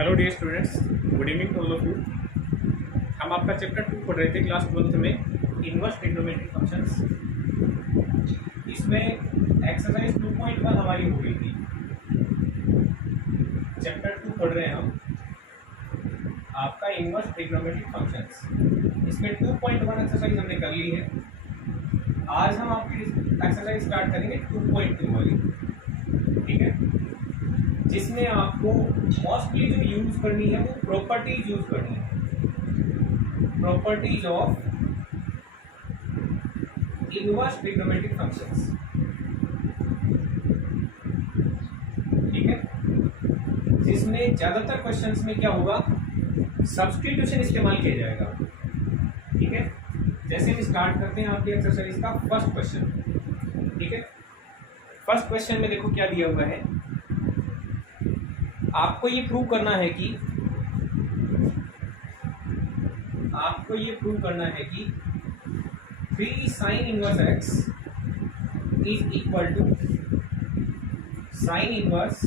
Hello dear students, good evening to all of you. हम आपका chapter 2 पढ़ रहे थे क्लास 12th में, इनवर्स ट्रिग्नोमेट्रिक फंक्शंस। इसमें एक्सरसाइज 2.1 हमारी हो गई थी। चैप्टर 2 पढ़ रहे हैं हम आपका इनवर्स ट्रिग्नोमेट्रिक फंक्शंस। इसमें 2.1 एक्सरसाइज हमने कर ली है। आज हम आपकी एक्सरसाइज स्टार्ट करेंगे 2.2 वाली, ठीक है, जिसमें आपको मोस्टली जो यूज करनी है वो प्रॉपर्टीज यूज करनी है, properties of inverse trigonometric functions, ठीक है, जिसमें ज्यादातर क्वेश्चंस में क्या होगा, सब्स्टिट्यूशन इस्तेमाल किया जाएगा, ठीक है। जैसे हम स्टार्ट करते हैं आपकी एक्सरसाइज का फर्स्ट क्वेश्चन, ठीक है। फर्स्ट क्वेश्चन में देखो क्या दिया हुआ है, आपको ये प्रूव करना है कि 3 sin inverse x is equal to sine inverse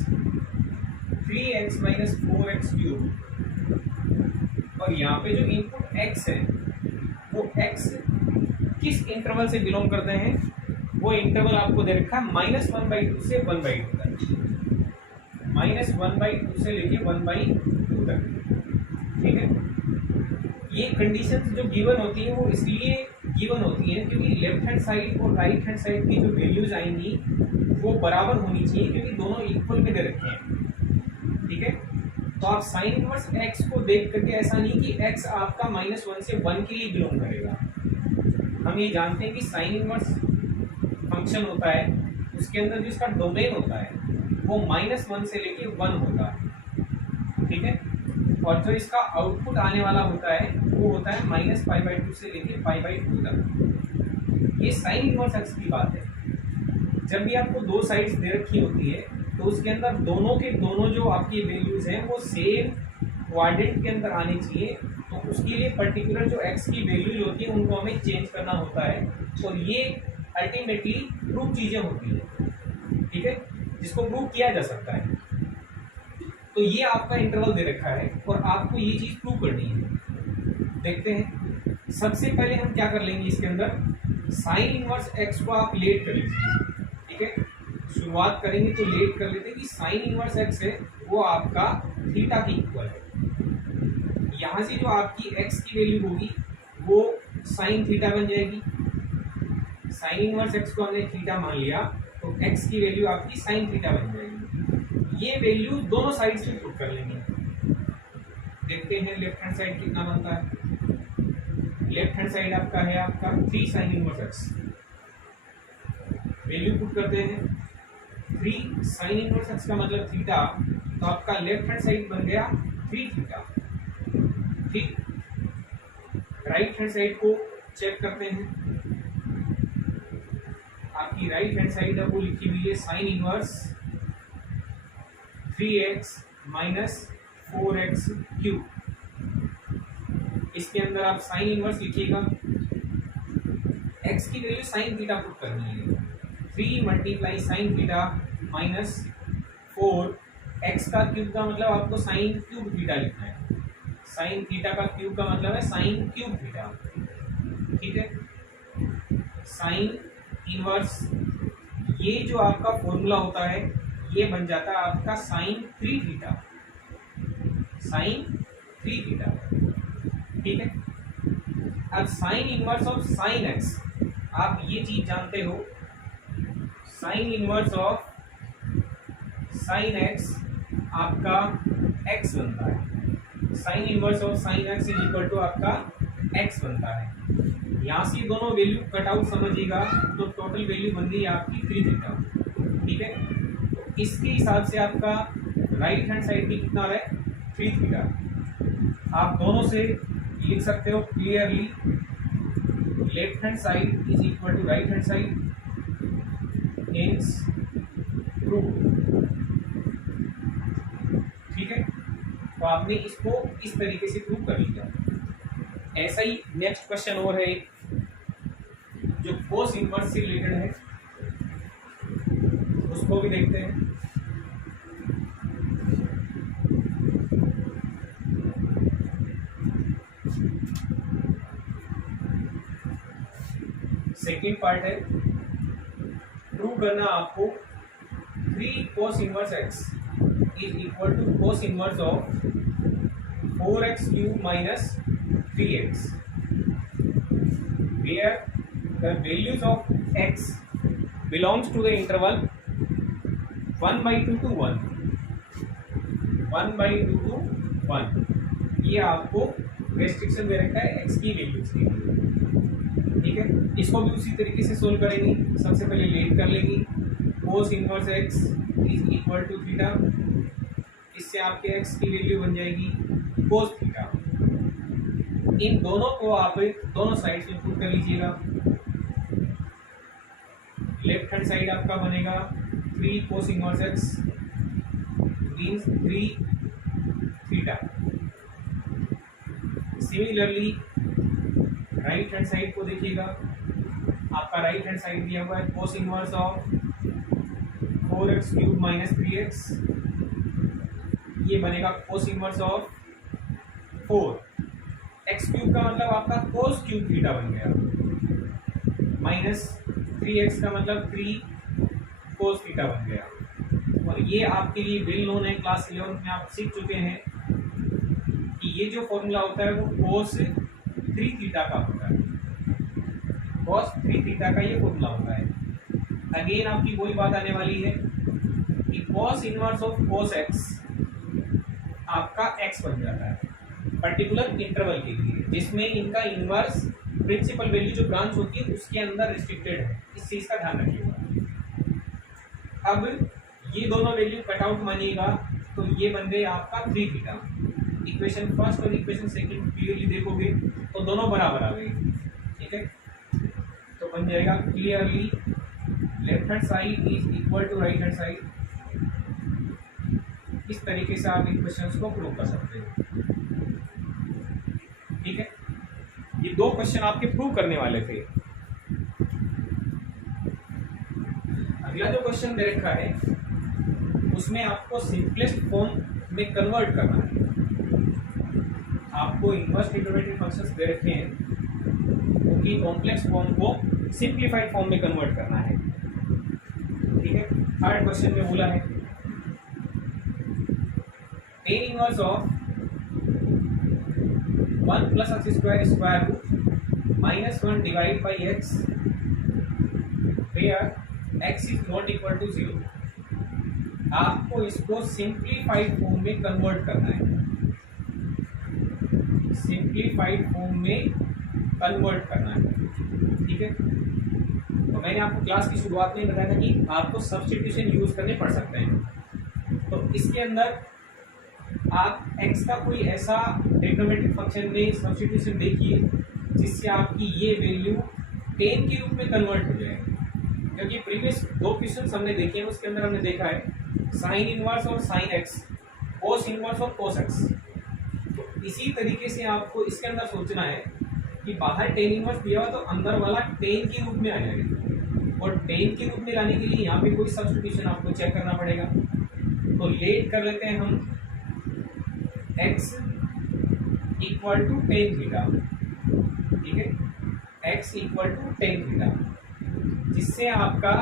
3x minus 4x cube. और यहाँ पे जो इनपुट x है वो x किस इंटरवल से बिलोंग करते हैं, वो इंटरवल आपको दे रखा है -1/2 से 1/2 तक, -1/2 से लेके 1/2 तक, ठीक है। ये कंडीशंस जो गिवन होती है वो इसलिए गिवन होती है क्योंकि लेफ्ट हैंड साइड और राइट हैंड साइड की जो वैल्यूज आएंगी वो बराबर होनी चाहिए, क्योंकि दोनों इक्वल में दे रखे हैं, ठीक है। तो आप साइन इनवर्स x को देख करके ऐसा नहीं कि x आपका -1 से 1 के लिए बिलोंग करेगा। हम ये जानते हैं कि साइन इनवर्स फंक्शन होता है, उसके अंदर जो इसका डोमेन होता है वो -1 से लेके 1 होता है, ठीक है। और जो इसका आउटपुट आने वाला होता है वो होता है -π/2 से लेके π/2 तक। ये साइन इनवर्स x की बात है। जब भी आपको दो साइड्स दे रखी होती है तो उसके अंदर दोनों के दोनों जो आपकी वैल्यूज हैं वो सेम क्वाड्रेंट के अंदर आनी चाहिए। तो उसके लिए पर्टिकुलर जो x की वैल्यूज होती है उनको हमें चेंज करना होता है, और ये अल्टीमेटली प्रूफ चीजें होती है, ठीक है, जिसको प्रूव किया जा सकता है। तो ये आपका इंटरवल दे रखा है और आपको ये चीज प्रूव करनी है। देखते हैं, सबसे पहले हम क्या कर लेंगे, इसके अंदर साइन इनवर्स x को आप लेट कर लीजिए, ठीक है। शुरुआत करेंगे तो लेट कर लेते हैं कि साइन इनवर्स x है वो आपका थीटा की इक्वल है। यहाँ से जो आपकी x की वैल्यू होगी वो साइन थीटा बन जाएगी। साइन इनवर्स x को हमने थीटा मान लिया तो x की वैल्यू आपकी साइन थीटा बन जाएगी। ये वैल्यू दोनों साइड से पुट कर लेंगे। देखते हैं लेफ्ट हैंड साइड कितना बनता है। लेफ्ट हैंड साइड आपका है आपका 3 sine inverse x, value put करते हैं 3 साइन इनवर्स x का मतलब थीटा, तो आपका लेफ्ट हैंड साइड बन गया 3 थीटा, ठीक। राइट हैंड साइड को चेक करते हैं। आपकी राइट हैंड साइड है वो लिखी हुई है sine inverse 3x minus 4x cube. इसके अंदर आप साइन इनवर्स लिखिएगा, x की वैल्यू साइन थीटा पुट करनी है, 3 multiply sine theta minus 4 x का क्यूब का मतलब आपको साइन क्यूब थीटा लिखना है। साइन थीटा का क्यूब का मतलब है साइन क्यूब थीटा, ठीक है। साइन इनवर्स ये जो आपका फॉर्मूला होता है ये बन जाता है आपका साइन 3 थीटा, साइन 3 थीटा, ठीक है। अब sine inverse of sine x, आप ये चीज जानते हो, sine inverse of sine x आपका x बनता है। Sine inverse of sine x is equal to आपका x बनता है। यहाँ से दोनों वैल्यू कट आउट समझिएगा तो टोटल वैल्यू बन गई आपकी 3 थीटा, ठीक है। तो इसके हिसाब से आपका राइट हैंड साइड भी कितना है 3 थीटा। आप दोनों से लिख सकते हो clearly, left hand side is equal to right hand side, hence prove, ठीक है। तो आपने इसको इस तरीके से प्रूव कर लिया। ऐसा ही नेक्स्ट क्वेश्चन और है जो कोस इनवर्स से रिलेटेड है, उसको भी देखते हैं। सेकेंड पार्ट है, प्रूव करना आपको 3 cos inverse x is equal to cos inverse of 4x cube minus 3x, where the values of x belongs to the interval 1/2 to 1, 1/2 to 1। ये आपको रेस्ट्रिक्शन दे रखा है x की वैल्यूज के लिए, ठीक है। इसको भी उसी तरीके से सोल्व करेंगे। सबसे पहले लेट कर लेंगे, cos inverse x is equal to theta, इससे आपके x की वैल्यू बन जाएगी cos थीटा। इन दोनों को आप दोनों साइड से पुट कर लीजिएगा। लेफ्ट हैंड साइड आपका बनेगा 3 cos inverse x means 3 theta. Similarly right hand side को देखिएगा, आपका राइट हैंड साइड दिया हुआ है cos inverse of 4x cube minus 3x, ये बनेगा cos inverse of 4x cube का मतलब आपका cos क्यूब थीटा बन गया, माइनस 3x का मतलब 3 cos थीटा बन गया। और ये आपके लिए वेल नोन है, क्लास 11 में आप सीख चुके हैं कि ये जो फॉर्मूला होता है वो cos 3 थीटा का होता है, cos 3 थीटा का ये फॉर्मूला होता है। अगेन आपकी वही बात आने वाली है कि cos inverse of cos x आपका x बन जाता है पर्टिकुलर इंटरवल के लिए, जिसमें इनका इनवर्स प्रिंसिपल वैल्यू जो ब्रांच होती है उसके अंदर रिस्ट्रिक्टेड है। इस चीज का ध्यान रखिएगा। अब ये दोनों वैल्यू कट आउट मानिएगा तो ये बन गए आपका 3 थीटा। इक्वेशन फर्स्ट और इक्वेशन सेकंड क्लियरली देखोगे तो दोनों बराबर आ गए, ठीक है। तो बन जाएगा clearly left hand side is equal to right hand side. इस तरीके से आप इक्वेशंस को प्रूव कर सकते हो, ठीक है। ये 2 क्वेश्चन आपके प्रूव करने वाले थे। अगला जो क्वेश्चन दे रखा है उसमें आपको सिंपलेस्ट फॉर्म में कन्वर्ट करना है। आपको इनवर्स ट्रिग्नोमेट्रिक फंक्शंस दे रखे हैं, उनकी कॉम्प्लेक्स फॉर्म को सिंप्लीफाइड फॉर्म में कन्वर्ट करना है, ठीक है। थर्ड क्वेश्चन में बोला है tan inverse of 1 plus x square square root minus 1 divide by x where x is not equal to 0। आपको इसको सिंप्लीफाइड फॉर्म में कन्वर्ट करना है, सिंप्लीफाइड फॉर्म में कन्वर्ट करना है, ठीक है। तो मैंने आपको क्लास की शुरुआत में बताया था कि आपको सब्स्टिट्यूशन यूज करने पड़ सकते हैं। तो इसके अंदर आप x का कोई ऐसा ट्रिग्नोमेट्रिक फंक्शन में सब्स्टिट्यूशन देखिए जिससे आपकी ये वैल्यू tan के रूप में कन्वर्ट हो जाए, क्योंकि प्रीवियस 2 क्वेश्चन हमने देखे हैं उसके अंदर हमने देखा है साइन इनवर्स और साइन x, cos इनवर्स और cos x। तो इसी तरीके से आपको इसके अंदर सोचना है कि बाहर tan इनवर्स दिया हुआ तो अंदर वाला tan के रूप में आ जाएगा, और tan के रूप में लाने के लिए यहाँ पे कोई सब्स्टिट्यूशन आपको चेक करना पड़ेगा। तो लेट कर लेते हैं हम x equal to tan theta, ठीक है, x equal to tan theta, जिससे आपका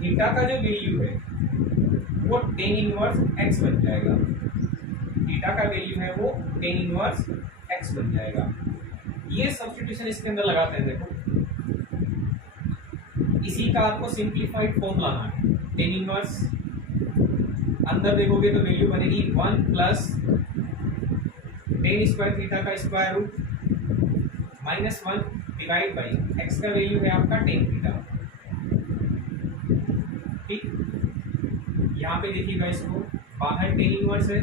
थीटा का जो वैल्यू है वो tan इनवर्स x बन जाएगा। थीटा का वैल्यू है वो tan इनवर्स x बन जाएगा। ये सब्स्टिट्यूशन इसके अंदर लगाते हैं, देखो इसी का आपको सिंप्लीफाइड फॉर्म लाना है। tan इनवर्स अंदर देखोगे तो वैल्यू बनेगी 1 प्लस tan स्क्वायर थीटा का square root minus 1 divide by x का वैल्यू है आपका tan थीटा, ठीक। यहाँ पे देखिएगा इसको, बाहर tan इनवर्स है,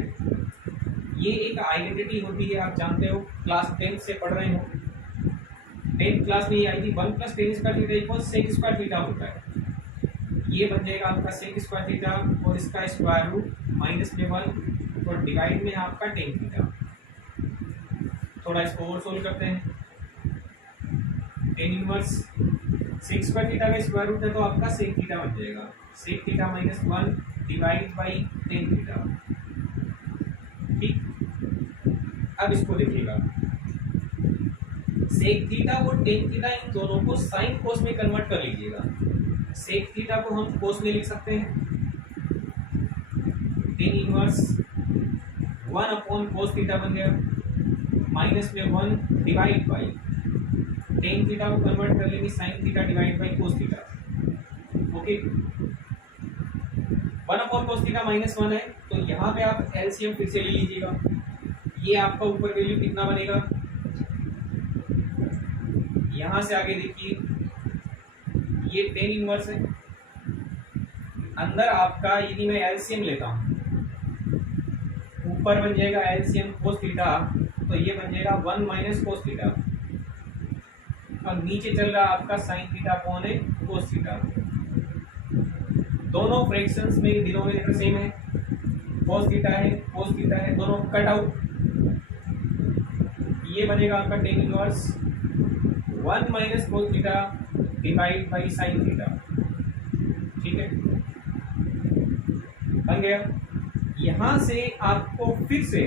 ये एक आइडेंटिटी होती है, आप जानते हो क्लास 10 से पढ़ रहे हो, 10th क्लास में ये आई थी 1 plus tan square theta equal sec square theta होता है। ये बन जाएगा आपका sec स्क्वायर थीटा और इसका स्क्वायर रूट माइनस में 1 और डिवाइड में आपका tan थीटा। थोड़ा इसको और सोल्व करते हैं। tan inverse sec square theta का स्क्वायर रूट है तो आपका sec थीटा बन जाएगा, sec theta minus 1 divide by tan theta, ठीक। अब इसको देखिएगा, सेक थीटा और टेन थीटा इन दोनों को साइन कोस में कन्वर्ट कर लीजिएगा। सेक थीटा को हम कोस में लिख सकते हैं, tan inverse 1 upon cos theta बन गया, माइनस में 1 डिवाइड बाई टेन थीटा को कन्वर्ट कर लेंगे sine theta divide by cos theta. Okay, 1 upon cos theta minus 1 है, तो यहाँ पे आप एलसीएम फिर से ले लीजिएगा। ये आपका ऊपर वैल्यू कितना बनेगा, यहां से आगे देखिए ये टेन इनवर्स है, अंदर आपका यदि मैं एलसीएम लेता हूं, ऊपर बन जाएगा एलसीएम कोस थीटा, तो ये बन जाएगा 1 माइनस कोस थीटा, और नीचे चल रहा आपका साइन थीटा कौन है, कोस थीटा। दोनों फ्रैक्शंस में डिनोमिनेटर सेम है, कोस थीटा है, दोनों कट आउट। ये बनेगा आपका tan inverse 1 minus cos theta divide by sine theta. ठीक है, बन गया। यहां से आपको फिर से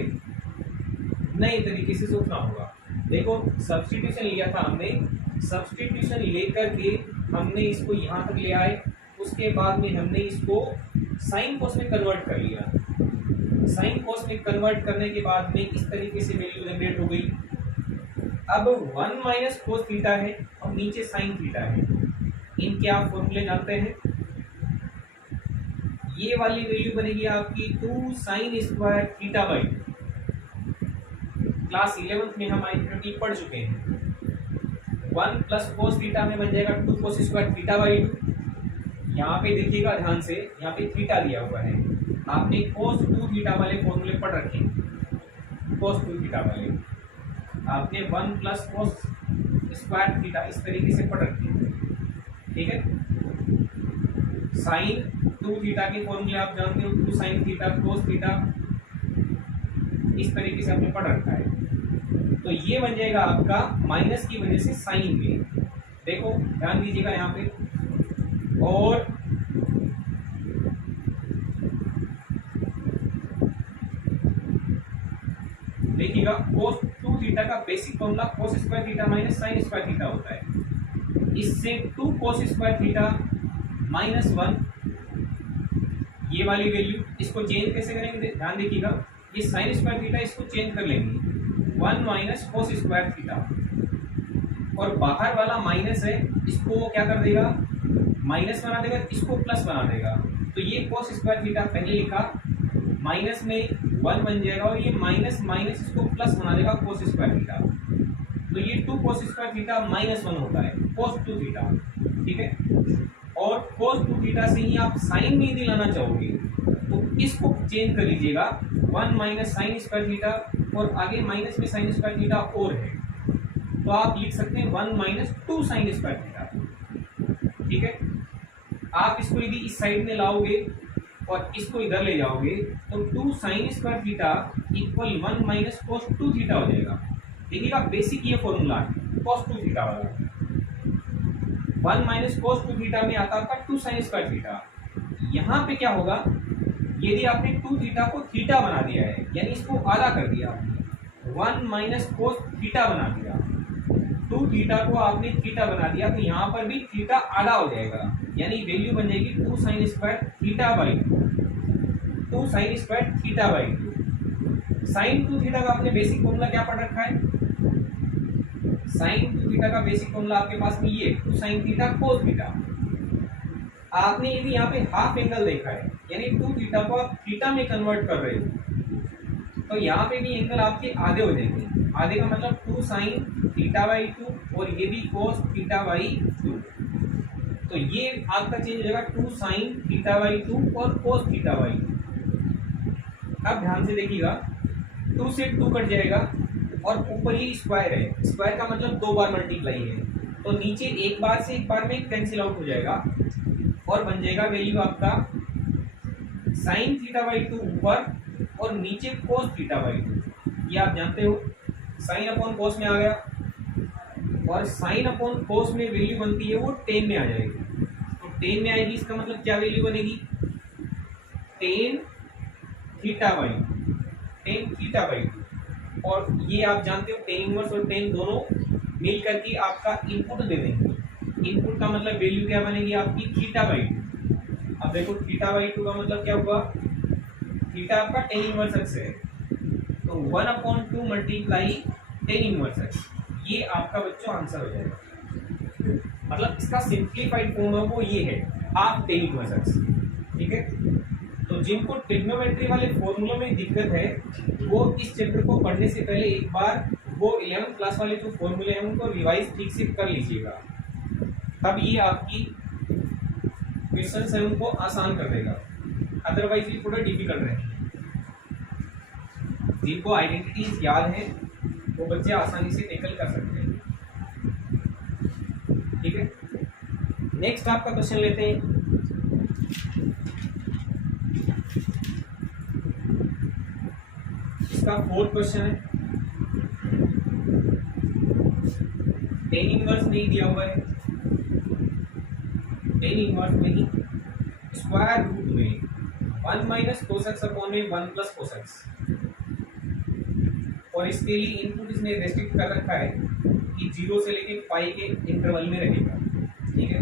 नए तरीके से सोचना होगा। देखो सब्स्टिट्यूशन लिया था हमने, सब्स्टिट्यूशन लेकर के हमने इसको यहां तक ले आए, उसके बाद में हमने इसको साइन कोस में कन्वर्ट कर लिया। साइन कोस में कन्वर्ट करने के बाद में इस तरीके से वैल्यू जनरेट हो गई। अब 1 माइनस कोस थीटा है और नीचे साइन थीटा है, इनके आप फॉर्मूले जानते हैं। ये वाली वैल्यू बनेगी आपकी 2 sine square theta by 2। Class 11th में हम आइडेंटिटी पढ़ चुके हैं। 1 प्लस कोस थीटा में बन जाएगा 2 कोस स्क्वायर थीटा बाई 2। यहाँ पे देखिएगा ध्यान से, यहाँ पे थीटा दिया हुआ है, आपने कोस 2 थीटा वाले फॉर्मूले पढ़ रखे हैं। कोस 2 थीटा वाले आपने 1 प्लस कोस स्क्वायर थीटा इस तरीके से पढ़ रखी है। ठीक है, साइन 2 थीटा के फॉर्मूले आप जानते हो, 2 साइन थीटा कोस थीटा, इस तरीके से आपने पढ़ रखा है। तो ये बन जाएगा आपका माइनस की वजह से साइन में। देखो ध्यान दीजिएगा यहाँ पे, और देखिएगा कोस 2 थीटा का basic formula cos square theta minus sign square theta होता है। इससे 2 कोस स्क्वायर थीटा माइनस 1, ये वाली वैल्यू, इसको चेंज कैसे करेंगे ध्यान देखिएगा, ये साइन स्क्वायर थीटा इसको चेंज कर लेंगे 1 माइनस कोस स्क्वायर थीटा, और बाहर वाला माइनस है इसको क्या कर देगा, माइनस बना देगा, इसको प्लस बना देगा। तो ये कोस स्क्वायर थीटा पहले लिखा, माइनस में 1 बन जाएगा, और ये माइनस माइनस इसको प्लस बना देगा कोस स्क्वायर थीटा। तो ये 2 कोस स्क्वायर थीटा माइनस 1 होता है, कोस 2 थीटा। ठीक है, और कोस 2 थीटा से ही आप साइन में यदि लाना चाहोगे तो इसको चेंज कर लीजिएगा, 1 माइनस साइन स्क्वायर थीटा, और आगे माइनस में साइन स्क्वायर थीटा और है, तो आप लिख सकते हैं 1 माइनस 2 साइन स्क्वायर थीटा। ठीक है, आप इसको यदि इस साइड में लाओगे और इसको इधर ले जाओगे तो 2 sine square theta equal 1 minus cos 2 theta हो जाएगा। देखिएगा बेसिक ये फॉर्मूला है कोस 2 थीटा वाला। 1 माइनस कोस 2 थीटा में आता था 2 साइन स्क्वायर थीटा। यहाँ पे क्या होगा, यदि आपने 2 थीटा को थीटा बना दिया है, यानी इसको आधा कर दिया, 1 माइनस कोस थीटा बना दिया, 2 थीटा को आपने थीटा बना दिया, तो यहाँ पर भी थीटा आधा हो जाएगा, यानी वैल्यू बन जाएगी 2 sine square theta by 2 sine square theta by 2। Sine 2 theta का आपने बेसिक फॉर्मूला क्या पढ़ रखा है, साइन 2 थीटा का बेसिक फॉर्मूला आपके पास में ये 2 साइन थीटा कोस थीटा। आपने यदि यहाँ पे हाफ एंगल देखा है, यानी 2 थीटा को आप थीटा में कन्वर्ट कर रहे हो, तो यहाँ पे भी एंगल आपके आधे हो जाएंगे। आधे का मतलब 2 साइन थीटा बाई 2, और ये भी कोस थीटा बाई 2। तो ये आपका चेंज हो जाएगा 2 साइन थीटा बाई 2 और कोस थीटा बाई 2। अब ध्यान से देखिएगा, 2 से 2 कट जाएगा, और ऊपर ये स्क्वायर है, स्क्वायर का मतलब 2 बार मल्टीप्लाई है, तो नीचे एक बार से एक बार में कैंसिल आउट हो जाएगा, और बन जाएगा वैल्यू आपका साइन थीटा बाई 2 ऊपर, और नीचे कोस थीटा बाई 2। ये आप जानते हो, साइन अपॉन कोस में आ गया, और साइन अपॉन कोस में वैल्यू बनती है वो 10 में आ जाएगी। तो 10 में आएगी, इसका मतलब क्या वैल्यू बनेगी, टेन थीटा बाई 2, और ये आप जानते हो टेन इनवर्स और टेन दोनों मिल करके आपका इनपुट दे देंगे। इनपुट का मतलब वैल्यू क्या बनेगी आपकी थीटा बाई टू। अब देखो थीटा बाई टू का मतलब क्या हुआ, थीटा आपका टेन इनवर्स एक्स है, तो 1/2 मल्टीप्लाई टेन इनवर्स एक्स, ये आपका बच्चों आंसर हो जाएगा। मतलब इसका सिंप्लीफाइड फॉर्म है वो ये है हाफ टेन इनवर्स एक्स। ठीक है, तो जिनको ट्रिग्नोमेट्री वाले फॉर्मूलों में दिक्कत है वो इस चैप्टर को पढ़ने से पहले एक बार वो 11th क्लास वाले जो फॉर्मूले हैं उनको रिवाइज ठीक से कर लीजिएगा, तब ये आपकी क्वेश्चंस है उनको आसान कर देगा, अदरवाइज ये थोड़ा डिफिकल्ट रहेंगे। जिनको आइडेंटिटीज याद है वो बच्चे आसानी से टैकल कर सकते हैं। ठीक है, नेक्स्ट आपका क्वेश्चन लेते हैं। इसका फोर्थ क्वेश्चन है, टेन इनवर्स नहीं दिया हुआ है, टेन इनवर्स में ही स्क्वायर रूट में 1 माइनस कोसेक्स अपॉन में 1 प्लस कोसेक्स, और इसके लिए इनपुट इसने रेस्ट्रिक्ट कर रखा है कि 0 से लेके पाई के इंटरवल में रहेगा। ठीक है,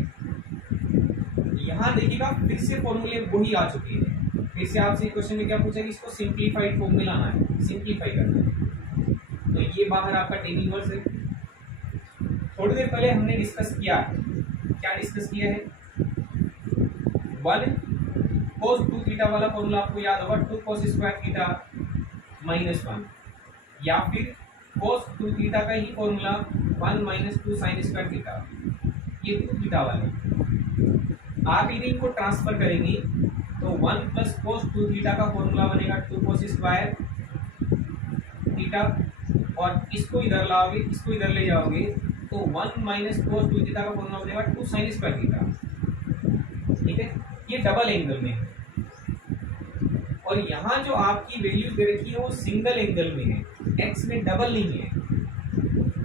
यहाँ देखिएगा फिर से फॉर्मूले वही आ चुके हैं। फिर से आपसे क्वेश्चन में क्या पूछा कि इसको सिंप्लीफाइड फॉर्म में लाना है, सिंप्लीफाई करना है, तो ये बाहर आपका टेन इनवर्स है। थोड़ी देर पहले हमने डिस्कस किया, क्या डिस्कस किया है, 1 cos 2 थीटा वाला फॉर्मूला आपको याद होगा, 2 cos स्क्वायर थीटा माइनस 1, या फिर cos 2 थीटा का ही formula 1 minus 2 sine square theta, ये 2 थीटा वाले। आप यदि इनको ट्रांसफर करेंगे तो 1 प्लस cos 2 थीटा का फॉर्मूला बनेगा 2 cos स्क्वायर थीटा, और इसको इधर लाओगे, इसको इधर ले जाओगे तो 1 माइनस cos 2 थीटा का फॉर्मूला बनेगा 2 साइन स्क्वायर थीटा। ठीक है, ये डबल एंगल में है, और यहाँ जो आपकी वैल्यू दे रखी है वो सिंगल एंगल में है, एक्स में डबल नहीं है,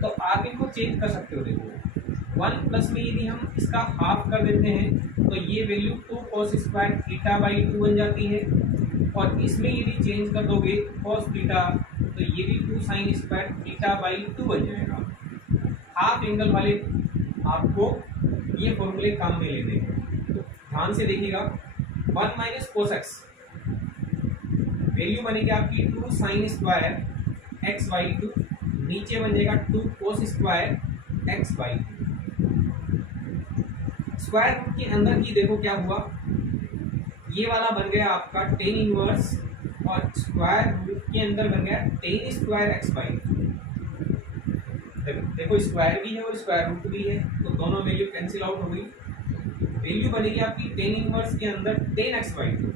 तो आप इनको चेंज कर सकते हो। देखो 1 प्लस में यदि हम इसका हाफ कर देते हैं तो ये value 2 cos square theta by 2 बन जाती है, और इसमें यदि चेंज कर दोगे cos थीटा तो ये भी 2 साइन स्क्वायर थीटा बाई 2 बन जाएगा। हाफ एंगल वाले आपको ये फॉर्मूले काम में लेने हैं, तो ध्यान से देखिएगा। 1 माइनस कोस एक्स वैल्यू बनेगी आपकी 2 साइन स्क्वायर एक्स बाई 2, नीचे बन जाएगा 2 cos square x by 2। Square root के अंदर ही देखो क्या हुआ, ये वाला बन गया आपका टेन इनवर्स, और स्क्वायर रूट के अंदर बन गया टेन स्क्वायर एक्स बाई 2। देखो स्क्वायर भी है और स्क्वायर रूट भी है, तो दोनों वैल्यू कैंसिल आउट हो गई। वैल्यू बनेगी आपकी टेन इनवर्स के अंदर 10x/2।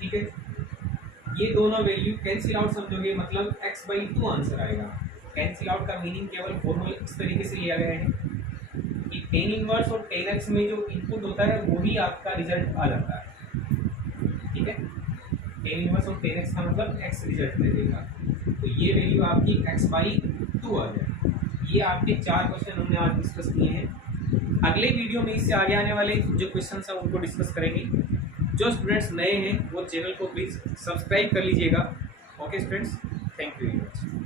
ठीक है, ये दोनों वैल्यू कैंसिल आउट समझोगे, मतलब x/2 आंसर आएगा। कैंसिल आउट का मीनिंग केवल फॉर्मूला इस तरीके से लिया गया है कि टेन इनवर्स और 10x में जो इनपुट होता है वही आपका रिजल्ट आ जाता है। ठीक है, टेन इनवर्स और 10x का मतलब x रिजल्ट दे देगा, तो ये वैल्यू आपकी x/2 आ जाएगी। ये आपके 4 क्वेश्चन हमने आज डिस्कस किए हैं। अगले वीडियो में इससे आगे आने वाले जो क्वेश्चन हैं उनको डिस्कस करेंगे। जो स्टूडेंट्स नए हैं वो चैनल को प्लीज़ सब्सक्राइब कर लीजिएगा। Okay students, thank you very much.